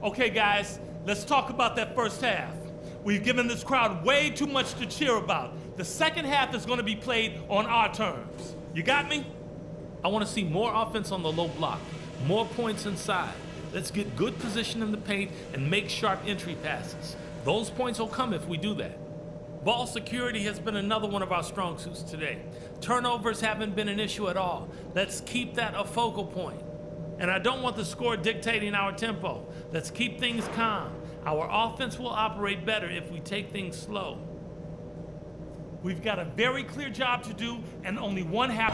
Okay, guys, let's talk about that first half. We've given this crowd way too much to cheer about. The second half is going to be played on our terms. You got me? I want to see more offense on the low block, more points inside. Let's get good position in the paint and make sharp entry passes. Those points will come if we do that. Ball security has been another one of our strong suits today. Turnovers haven't been an issue at all. Let's keep that a focal point. And I don't want the score dictating our tempo. Let's keep things calm. Our offense will operate better if we take things slow. We've got a very clear job to do and only one half.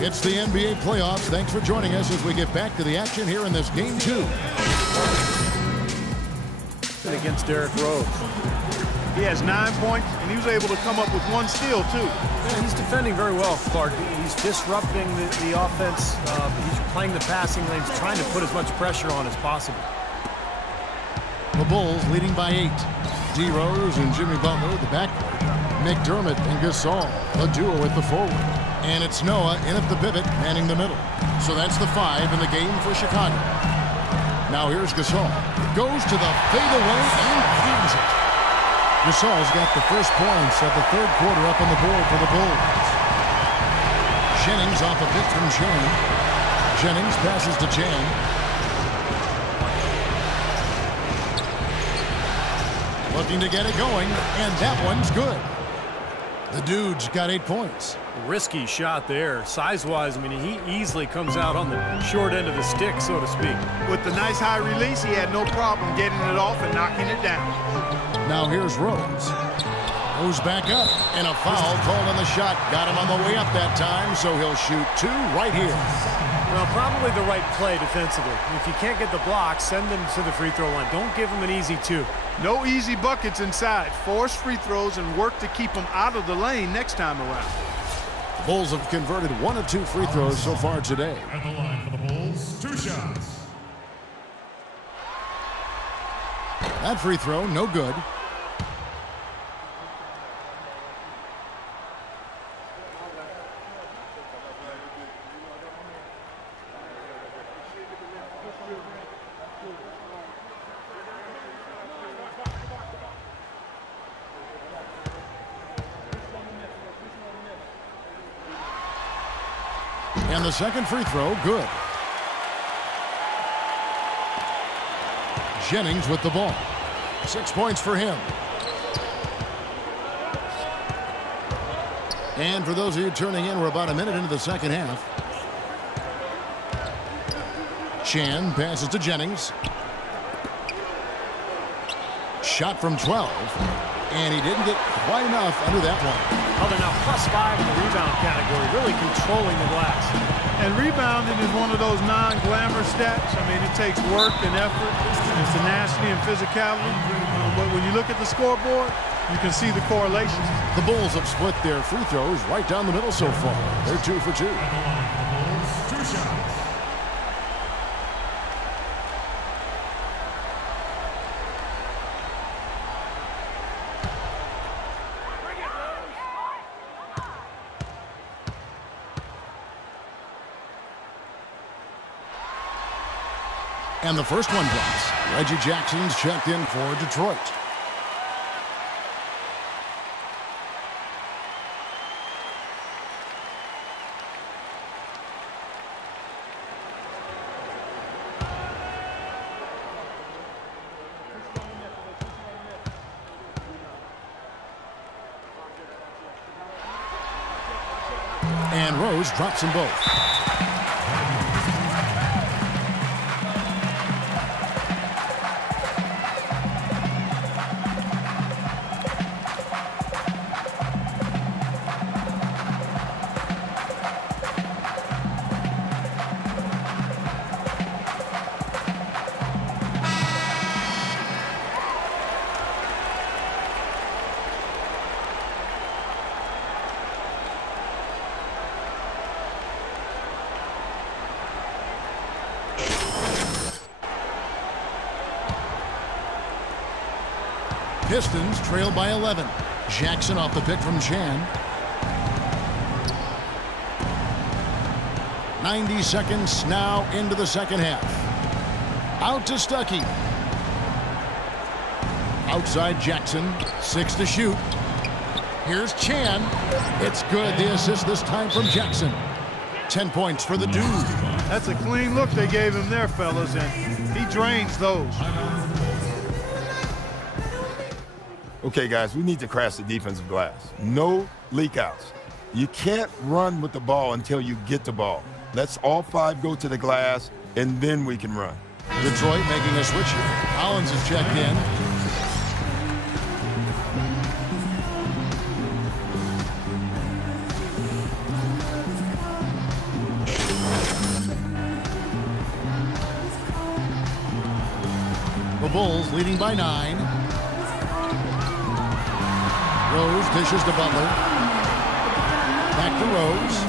It's the NBA playoffs. Thanks for joining us as we get back to the action here in this game 2. Against Derrick Rose. He has 9 points, and he was able to come up with 1 steal, too. Yeah, he's defending very well, Clark. He's disrupting the offense. He's playing the passing lanes, trying to put as much pressure on as possible. The Bulls leading by 8. D. Rose and Jimmy Butler at the backcourt. McDermott and Gasol, a duo at the forward. And it's Noah in at the pivot, manning the middle. So that's the 5 in the game for Chicago. Now here's Gasol. Goes to the fadeaway and cleans it. Gasol's got the first points of the third quarter up on the board for the Bulls. Jennings off a pick from Chan. Jennings passes to Chan. Looking to get it going, and that one's good. The dude's got 8 points. Risky shot there. Size-wise, I mean, he easily comes out on the short end of the stick, so to speak. With the nice high release, he had no problem getting it off and knocking it down. Now here's Rose. Goes back up, and a foul called on the shot. Got him on the way up that time, so he'll shoot 2 right here. Well, probably the right play defensively. If you can't get the block, send them to the free throw line. Don't give him an easy 2. No easy buckets inside. Force free throws and work to keep them out of the lane next time around. Bulls have converted 1 of 2 free throws so far today. At the line for the Bulls, 2 shots. That free throw, no good. And the second free throw, good. Jennings with the ball. 6 points for him. And for those of you turning in, we're about a minute into the second half. Chan passes to Jennings. Shot from 12. And he didn't get quite enough under that one. Oh, they're now +5 in the rebound category, really controlling the glass. And rebounding is one of those non-glamour stats. I mean, it takes work and effort. It's tenacity and physicality. But when you look at the scoreboard, you can see the correlation. The Bulls have split their free throws right down the middle so far. They're 2 for 2. At the line for the Bulls, 2 shots. And the first one drops. Reggie Jackson's checked in for Detroit. And Rose drops them both. Pistons trail by 11. Jackson off the pick from Chan. 90 seconds now into the second half. Out to Stuckey. Outside Jackson. 6 to shoot. Here's Chan. It's good. The assist this time from Jackson. 10 points for the dude. That's a clean look they gave him there, fellas, and he drains those. Okay, guys, we need to crash the defensive glass. No leak outs. You can't run with the ball until you get the ball. Let's all 5 go to the glass, and then we can run. Detroit making a switch here. Collins is checked in. The Bulls leading by 9. Rose dishes to Butler. Back to Rose.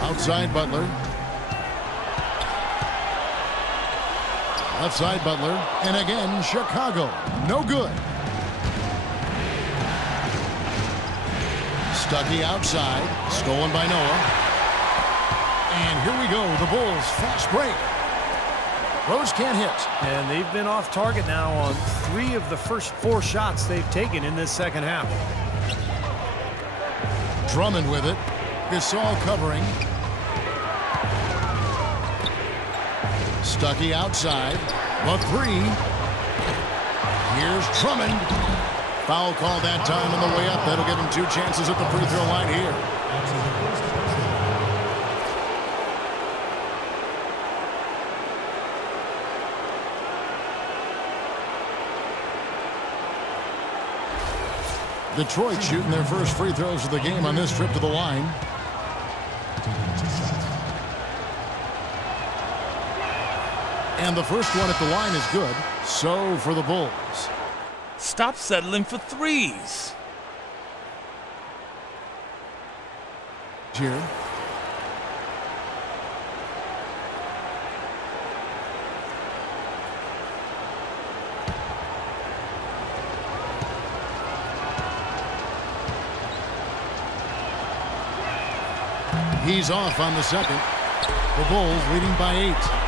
Outside Butler. Left side Butler. And again, Chicago. No good. Stuckey outside. Stolen by Noah. And here we go. The Bulls fast break. Rose can't hit. And they've been off target now on 3 of the first 4 shots they've taken in this second half. Drummond with it. Gasol covering. Stuckey outside. The 3. Here's Drummond. Foul call that time on the way up. That'll give him 2 chances at the free throw line here. Detroit shooting their first free throws of the game on this trip to the line. And the first one at the line is good. So for the Bulls. Stop settling for threes. Here. He's off on the second. The Bulls leading by 8.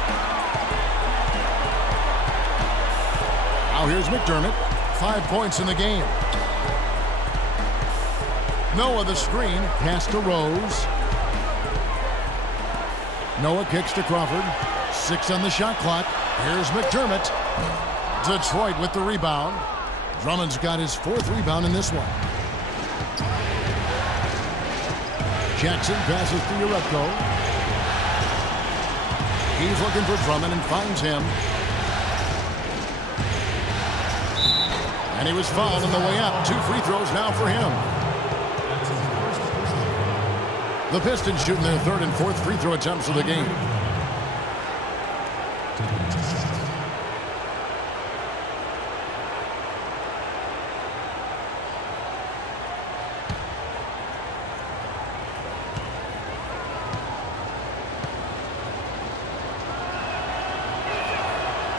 Now here's McDermott. 5 points in the game. Noah the screen. Pass to Rose. Noah kicks to Crawford. 6 on the shot clock. Here's McDermott. Detroit with the rebound. Drummond's got his 4th rebound in this one. Jackson passes to Urepko. He's looking for Drummond and finds him. And he was fouled on the way up. 2 free throws now for him. The Pistons shooting their 3rd and 4th free throw attempts of the game.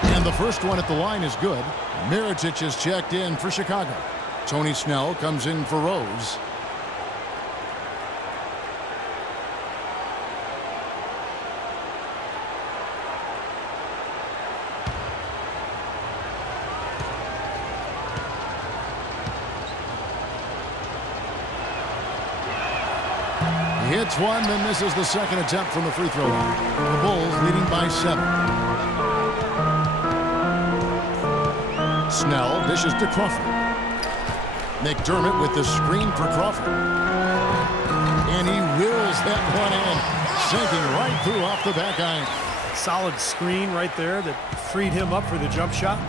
And the first one at the line is good. Mirotic is checked in for Chicago. Tony Snell comes in for Rose. He hits one, then misses the second attempt from the free throw line. The Bulls leading by 7. Snell dishes to Crawford. McDermott with the screen for Crawford. And he wills that one in, sinking right through off the back iron. Solid screen right there that freed him up for the jump shot.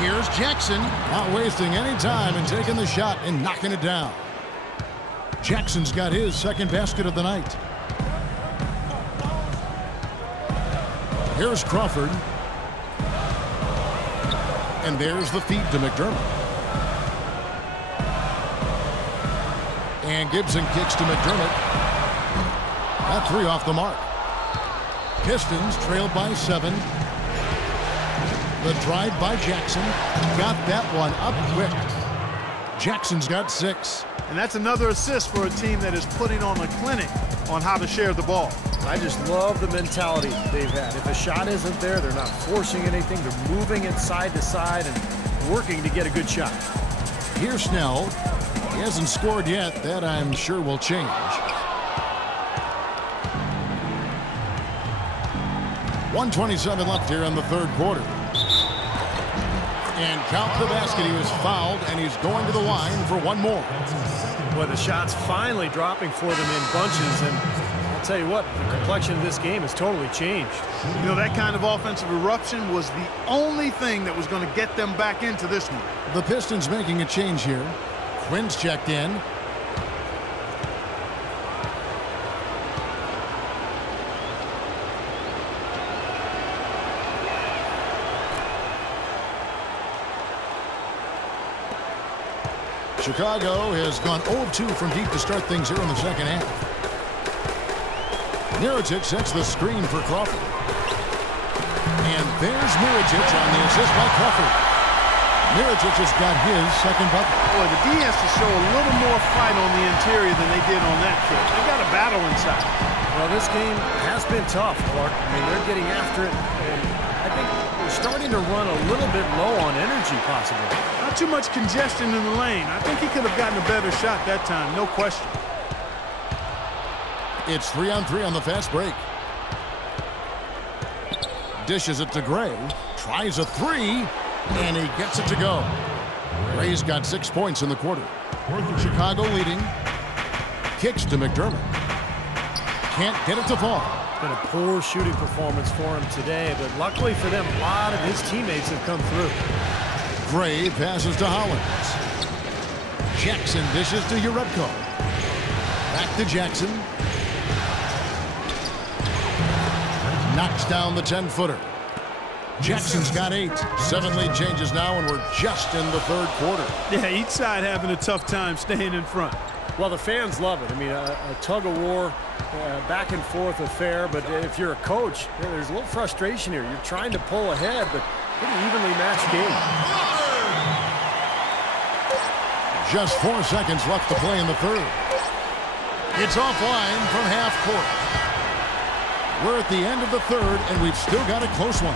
Here's Jackson, not wasting any time and taking the shot and knocking it down. Jackson's got his 2nd basket of the night. Here's Crawford. And there's the feed to McDermott. And Gibson kicks to McDermott. That 3 off the mark. Pistons trailed by 7. The drive by Jackson. Got that one up quick. Jackson's got 6. And that's another assist for a team that is putting on a clinic on how to share the ball. I just love the mentality they've had. If a shot isn't there, they're not forcing anything. They're moving it side to side and working to get a good shot. Here's Snell. He hasn't scored yet. That, I'm sure, will change. 1:27 left here in the third quarter. And count the basket. He was fouled, and he's going to the line for one more. Boy, the shot's finally dropping for them in bunches, and I'll tell you what, the complexion of this game has totally changed. You know, that kind of offensive eruption was the only thing that was going to get them back into this one. The Pistons making a change here. Quinn's checked in. Chicago has gone 0-2 from deep to start things here in the second half. Mirotic sets the screen for Crawford. And there's Mirotic on the assist by Crawford. Mirotic has got his second bucket. Boy, the D has to show a little more fight on the interior than they did on that trip. They got a battle inside. Well, this game has been tough, Clark. I mean, they're getting after it, and I think they're starting to run a little bit low on energy, possibly. Not too much congestion in the lane. I think he could have gotten a better shot that time, no question. It's 3-on-3 on the fast break. Dishes it to Gray. Tries a three, and he gets it to go. Gray's got 6 points in the quarter. Chicago leading. Kicks to McDermott. Can't get it to fall. Been a poor shooting performance for him today, but luckily for them, a lot of his teammates have come through. Gray passes to Hollins. Jackson dishes to Urebko. Back to Jackson. Knocks down the 10-footer. Jackson's got 8. 7 lead changes now, and we're just in the third quarter. Yeah, each side having a tough time staying in front. Well, the fans love it. I mean, a tug-of-war, back and forth affair, but if you're a coach, there's a little frustration here. You're trying to pull ahead, but pretty evenly matched game. Just 4 seconds left to play in the third. It's offline from half court. We're at the end of the third, and we've still got a close one.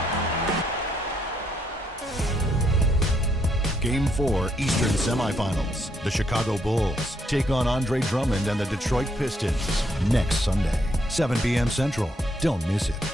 Game 4 Eastern semifinals. The Chicago Bulls take on Andre Drummond and the Detroit Pistons next Sunday, 7 p.m. Central. Don't miss it.